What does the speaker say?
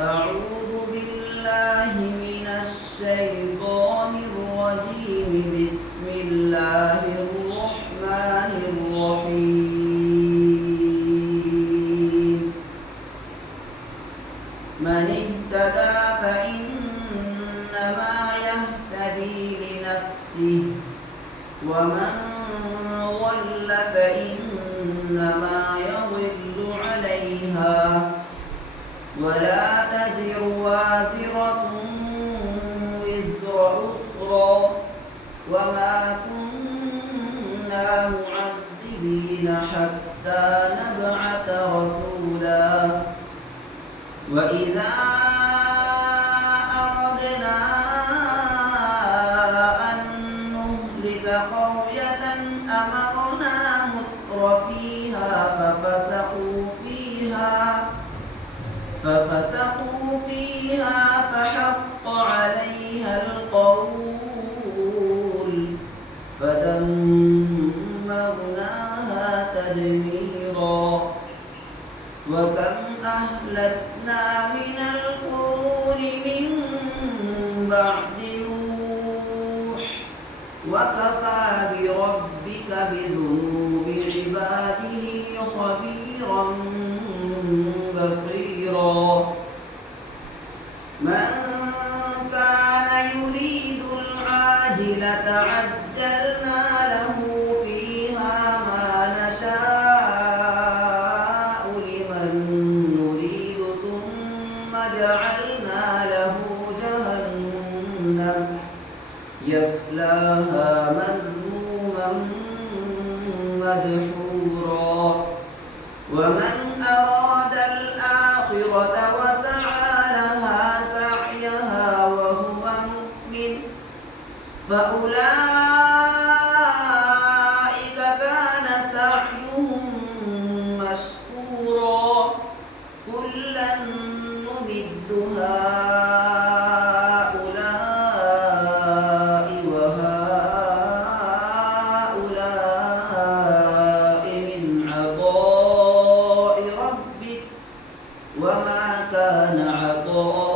أعوذ بالله من الشيطان الرجيم. بسم الله الرحمن الرحيم. من اهتدى فإنما يهتدي لنفسه، ومن ضل فإنما يضل عليها، ولا تزر وازرة وزر أخرى، وما كنا معذبين حتى نبعث رسولا. وإذا أردنا أن نهلك قرية أمرنا مترفيها ففسقوا فيها فحق عليها القول فدمرناها تدميرا. وكم أهلكنا من القرون من بعد نوح، وكفى بربك بذنوب عباده خبيرا بصيرا. من كان يريد العاجلة عجلنا له فيها ما نشاء لمن نريد، ثم جعلنا له جهنم يصلاها مذموما مدحورا. ومن أراد الآخرة وسعى لها سعيها وهو مؤمن فأولئك كان سعيهم مشكورا. كلا نمد هؤلاء وهؤلاء من عطاء ربك، وما كان عطاء